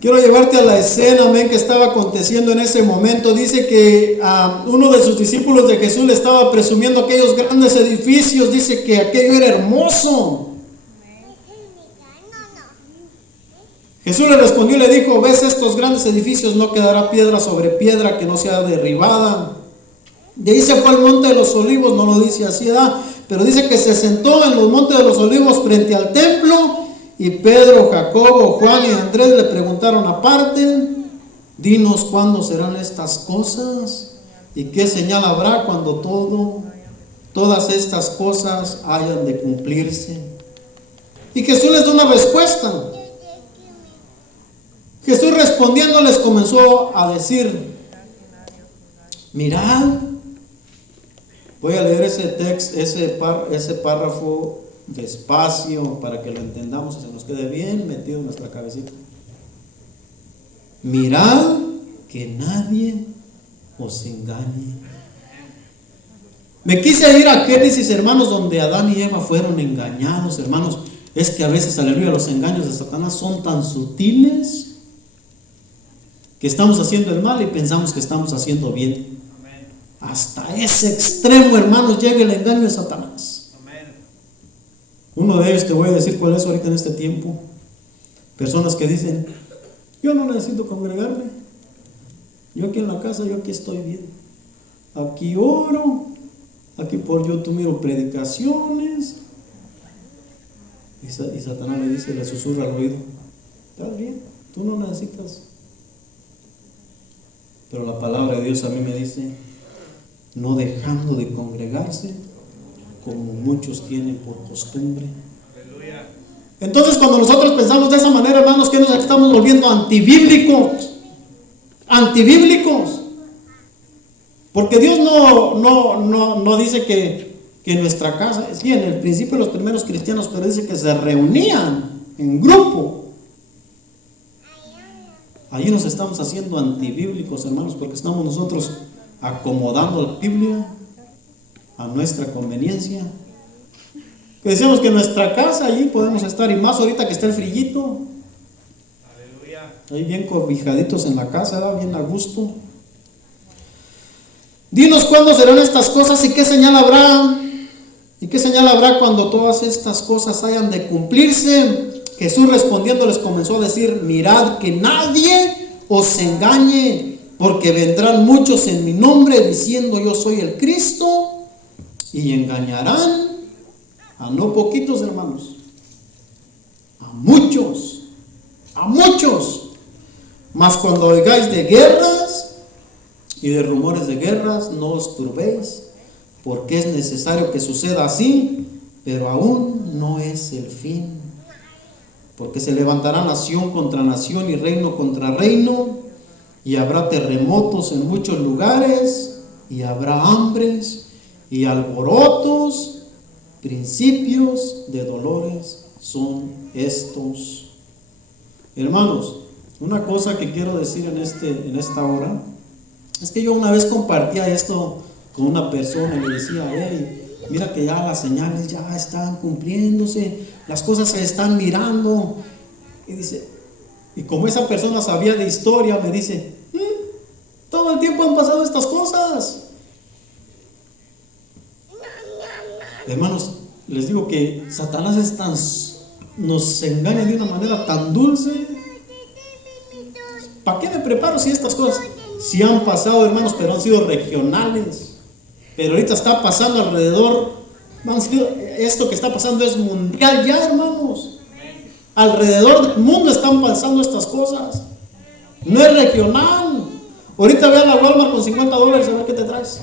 Quiero llevarte a la escena, amén, que estaba aconteciendo en ese momento. Dice que uno de sus discípulos de Jesús le estaba presumiendo aquellos grandes edificios. Dice que aquello era hermoso. Jesús le respondió y le dijo: ¿ves estos grandes edificios? No quedará piedra sobre piedra que no sea derribada. De ahí se fue al monte de los olivos, no lo dice así, ¿verdad? Pero dice que se sentó en los montes de los olivos frente al templo. Y Pedro, Jacobo, Juan y Andrés le preguntaron aparte: dinos cuándo serán estas cosas y qué señal habrá cuando todas estas cosas hayan de cumplirse. Y Jesús les da una respuesta. Jesús respondiendo les comenzó a decir: mirad. Voy a leer ese párrafo despacio para que lo entendamos y se nos quede bien metido en nuestra cabecita. Mirad que nadie os engañe. Me quise ir a Génesis, hermanos, donde Adán y Eva fueron engañados, hermanos. Es que a veces, aleluya, los engaños de Satanás son tan sutiles que estamos haciendo el mal y pensamos que estamos haciendo bien. Hasta ese extremo, hermanos, llega el engaño de Satanás. Amén. Uno de ellos, te voy a decir cuál es ahorita en este tiempo. Personas que dicen: yo no necesito congregarme, yo aquí en la casa, yo aquí estoy bien, aquí oro, aquí por YouTube miro predicaciones. Y Satanás le dice, le susurra al oído: estás bien, tú no necesitas. Pero la palabra de Dios a mí me dice: no dejando de congregarse, como muchos tienen por costumbre. Aleluya. Entonces, cuando nosotros pensamos de esa manera, hermanos, que nos estamos volviendo antibíblicos. Antibíblicos. Porque Dios no dice que en nuestra casa, sí, en el principio los primeros cristianos, pero dice que se reunían en grupo. Allí nos estamos haciendo antibíblicos, hermanos, porque estamos nosotros acomodando la Biblia a nuestra conveniencia. Que decíamos que en nuestra casa allí podemos estar, y más ahorita que está el frillito. Aleluya. Ahí bien cobijaditos en la casa, ¿verdad? Bien a gusto. Dinos cuándo serán estas cosas y qué señal habrá. ¿Y qué señal habrá cuando todas estas cosas hayan de cumplirse? Jesús respondiendo les comenzó a decir: mirad que nadie os engañe, porque vendrán muchos en mi nombre diciendo yo soy el Cristo, y engañarán a no poquitos, hermanos, a muchos. Mas cuando oigáis de guerras y de rumores de guerras, no os turbéis, porque es necesario que suceda así, pero aún no es el fin. Porque se levantará nación contra nación y reino contra reino, y habrá terremotos en muchos lugares, y habrá hambres y alborotos. Principios de dolores son estos. Hermanos, una cosa que quiero decir en esta hora es que yo una vez compartía esto con una persona y le decía: hey, mira que ya las señales ya están cumpliéndose, las cosas se están mirando. Y dice, y como esa persona sabía de historia, me dice: todo el tiempo han pasado estas cosas. Hermanos, les digo que Satanás nos engaña de una manera tan dulce. ¿Para qué me preparo si estas cosas si han pasado, hermanos, pero han sido regionales? Pero ahorita está pasando alrededor. Esto que está pasando es mundial ya, hermanos. Alrededor del mundo están pasando estas cosas. No es regional. Ahorita ve a la Walmart con $50 a ver qué te traes.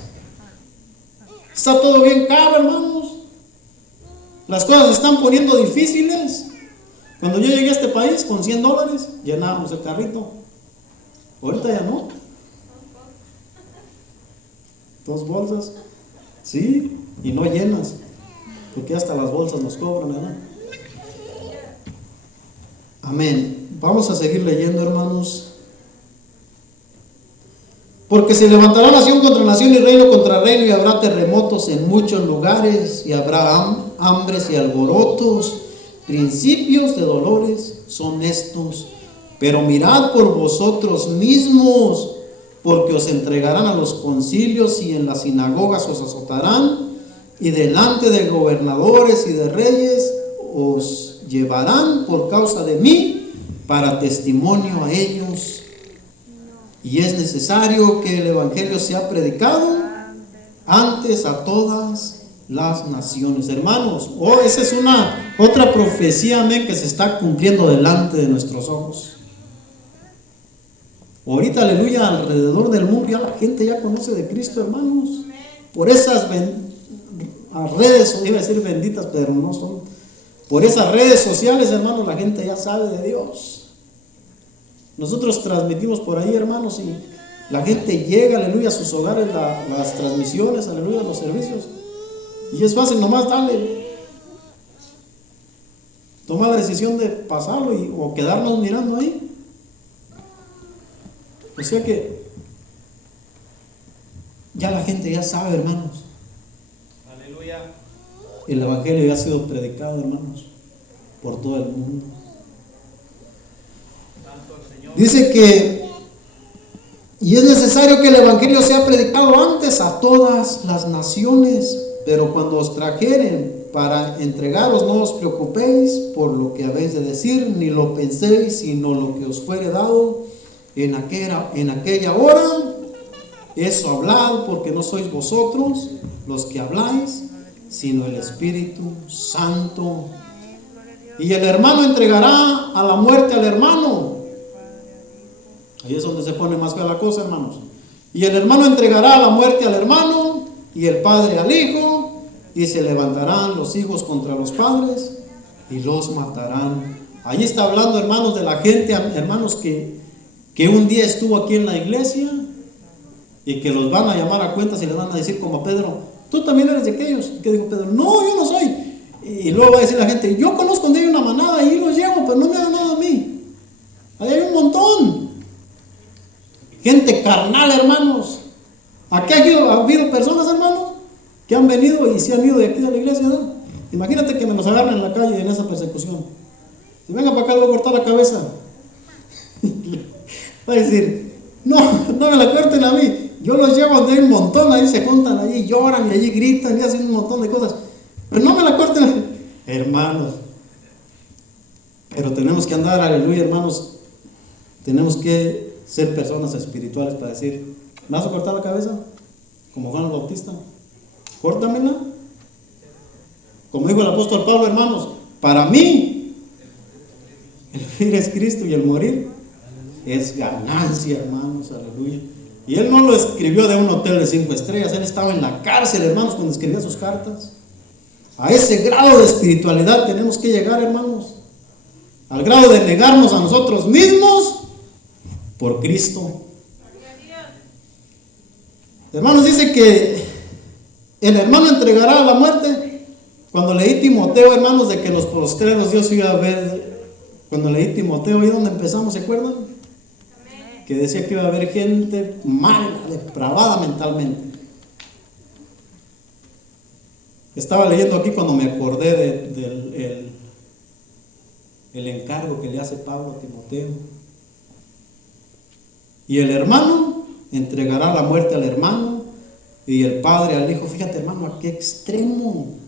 Está todo bien caro, hermanos. Las cosas se están poniendo difíciles. Cuando yo llegué a este país con $100 llenábamos el carrito. Ahorita ya no. 2 bolsas. Sí, y no llenas. Porque hasta las bolsas nos cobran, ¿verdad? Amén. Vamos a seguir leyendo, hermanos. Porque se levantará nación contra nación y reino contra reino, y habrá terremotos en muchos lugares, y habrá hambres y alborotos. Principios de dolores son estos. Pero mirad por vosotros mismos, porque os entregarán a los concilios, y en las sinagogas os azotarán, y delante de gobernadores y de reyes os llevarán por causa de mí para testimonio a ellos. Y es necesario que el evangelio sea predicado antes a todas las naciones. Hermanos, esa es otra profecía, amén, que se está cumpliendo delante de nuestros ojos. Ahorita, aleluya, alrededor del mundo ya la gente ya conoce de Cristo, hermanos. Por esas redes, iba a decir benditas, pero no son. Por esas redes sociales, hermanos, la gente ya sabe de Dios. Nosotros transmitimos por ahí, hermanos, y la gente llega, aleluya, a sus hogares, las transmisiones, aleluya, los servicios. Y es fácil nomás tomar la decisión de pasarlo o quedarnos mirando ahí. O sea que ya la gente ya sabe, hermanos. Aleluya. El evangelio ya ha sido predicado, hermanos, por todo el mundo. Dice que Y es necesario que el evangelio sea predicado antes a todas las naciones. Pero cuando os trajeren para entregaros, no os preocupéis por lo que habéis de decir, ni lo penséis, sino lo que os fuere dado en aquella hora. Eso hablad, porque no sois vosotros los que habláis, sino el Espíritu Santo. Y el hermano entregará a la muerte al hermano. Ahí es donde se pone más fea la cosa, hermanos. Y el hermano entregará a la muerte al hermano, y el padre al hijo, y se levantarán los hijos contra los padres, y los matarán. Ahí está hablando, hermanos, de la gente, hermanos, que un día estuvo aquí en la iglesia, y que los van a llamar a cuentas y le van a decir como a Pedro: tú también eres de aquellos. ¿Y qué dijo Pedro? No, yo no soy. Y luego va a decir la gente: yo conozco donde hay una manada y los llevo, pero no me hagan nada a mí. Ahí hay un montón. Gente carnal, hermanos. Aquí ha habido personas, hermanos, que han venido y se han ido de aquí de la iglesia, ¿no? Imagínate que me los agarren en la calle en esa persecución. Si venga para acá, le voy a cortar la cabeza. Va a decir: no me la corten a mí. Yo los llevo donde hay un montón, ahí se juntan, ahí lloran y allí gritan y hacen un montón de cosas. Pero no me la corten, hermanos. Pero tenemos que andar, aleluya, hermanos. Tenemos que ser personas espirituales para decir: ¿me vas a cortar la cabeza? Como Juan el Bautista. Córtamela. Como dijo el apóstol Pablo, hermanos, para mí el vivir es Cristo y el morir es ganancia, hermanos, aleluya. Y él no lo escribió de un hotel de 5 estrellas, él estaba en la cárcel, hermanos, cuando escribía sus cartas. A ese grado de espiritualidad tenemos que llegar, hermanos, al grado de negarnos a nosotros mismos por Cristo. Hermanos, dice que el hermano entregará a la muerte. Cuando leí Timoteo, hermanos, de que los postreros Dios iba a ver, cuando leí Timoteo, ahí donde empezamos, ¿se acuerdan? Que decía que iba a haber gente mala, depravada mentalmente. Estaba leyendo aquí cuando me acordé del encargo que le hace Pablo a Timoteo. Y el hermano entregará la muerte al hermano, y el padre al hijo. Fíjate, hermano, a qué extremo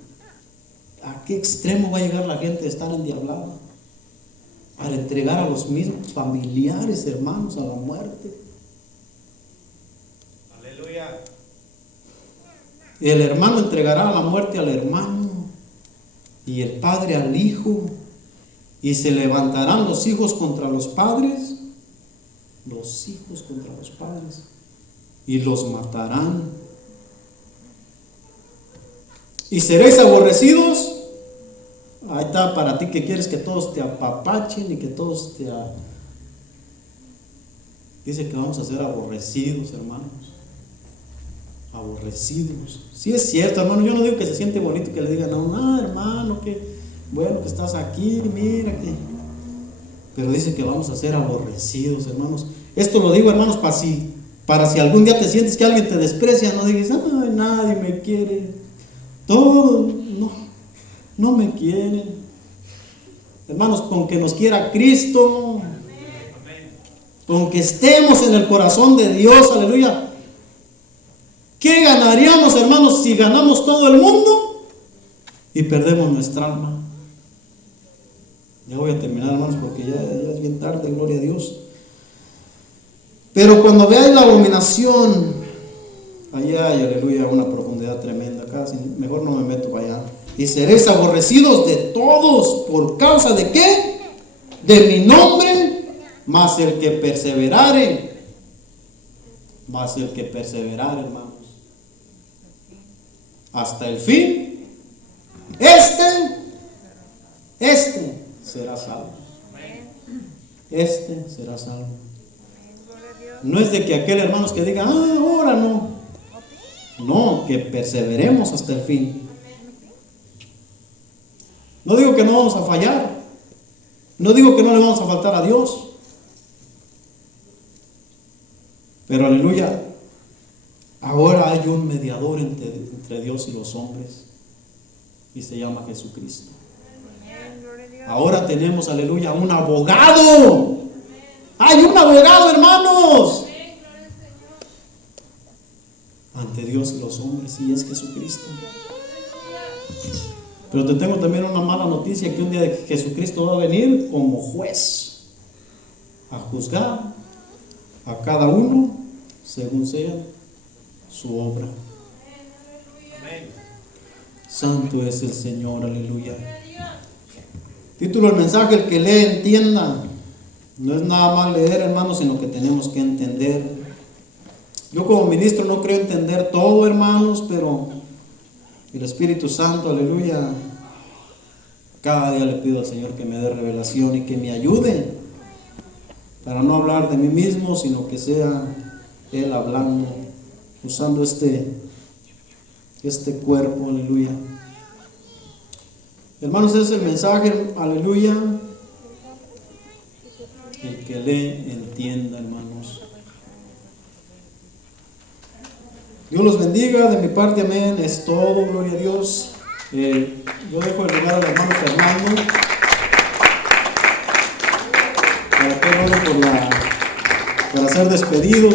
va a llegar la gente de estar endiablada para entregar a los mismos familiares, hermanos, a la muerte. Aleluya. El hermano entregará a la muerte al hermano, y el padre al hijo, y se levantarán los hijos contra los padres, y los matarán. Y seréis aborrecidos. Ahí está, para ti que quieres que todos te apapachen y que todos dice que vamos a ser aborrecidos, hermanos. Aborrecidos. Sí es cierto, hermano, yo no digo que se siente bonito que le digan a uno: hermano, que bueno que estás aquí, mira que... Pero dice que vamos a ser aborrecidos, hermanos. Esto lo digo, hermanos, para si algún día te sientes que alguien te desprecia, no digas: ay, nadie me quiere, todos no me quieren. Hermanos, con que nos quiera Cristo, con que estemos en el corazón de Dios, aleluya. ¿Qué ganaríamos, hermanos, si ganamos todo el mundo y perdemos nuestra alma? Ya voy a terminar, hermanos, porque ya es bien tarde, gloria a Dios. Pero cuando veáis la abominación, allá hay, aleluya, una profundidad tremenda. Acá mejor no me meto para allá. Y seréis aborrecidos de todos, ¿por causa de qué? De mi nombre. Mas el que perseverare, hermanos, hasta el fin, este será salvo. Este será salvo. No es de que aquel, hermanos, que diga: ahora no. No, que perseveremos hasta el fin. No digo que no vamos a fallar. No digo que no le vamos a faltar a Dios. Pero aleluya, ahora hay un mediador entre Dios y los hombres, y se llama Jesucristo. Ahora tenemos, aleluya, un abogado. Hay un abogado, hermanos. ante Dios y los hombres, y es Jesucristo. Pero te tengo también una mala noticia, que un día Jesucristo va a venir como juez a juzgar a cada uno según sea su obra. Amén. Santo es el Señor, aleluya. Título del mensaje: el que lee entienda. No es nada más leer, hermanos, sino que tenemos que entender. Yo como ministro no creo entender todo, hermanos, pero el Espíritu Santo, aleluya, cada día le pido al Señor que me dé revelación y que me ayude para no hablar de mí mismo, sino que sea Él hablando, usando este cuerpo, aleluya. Hermanos, ese es el mensaje, aleluya. El que lee entienda, hermanos. Dios los bendiga, de mi parte, amén. Es todo, gloria a Dios. Yo dejo el lugar al hermano Fernando para ser despedido.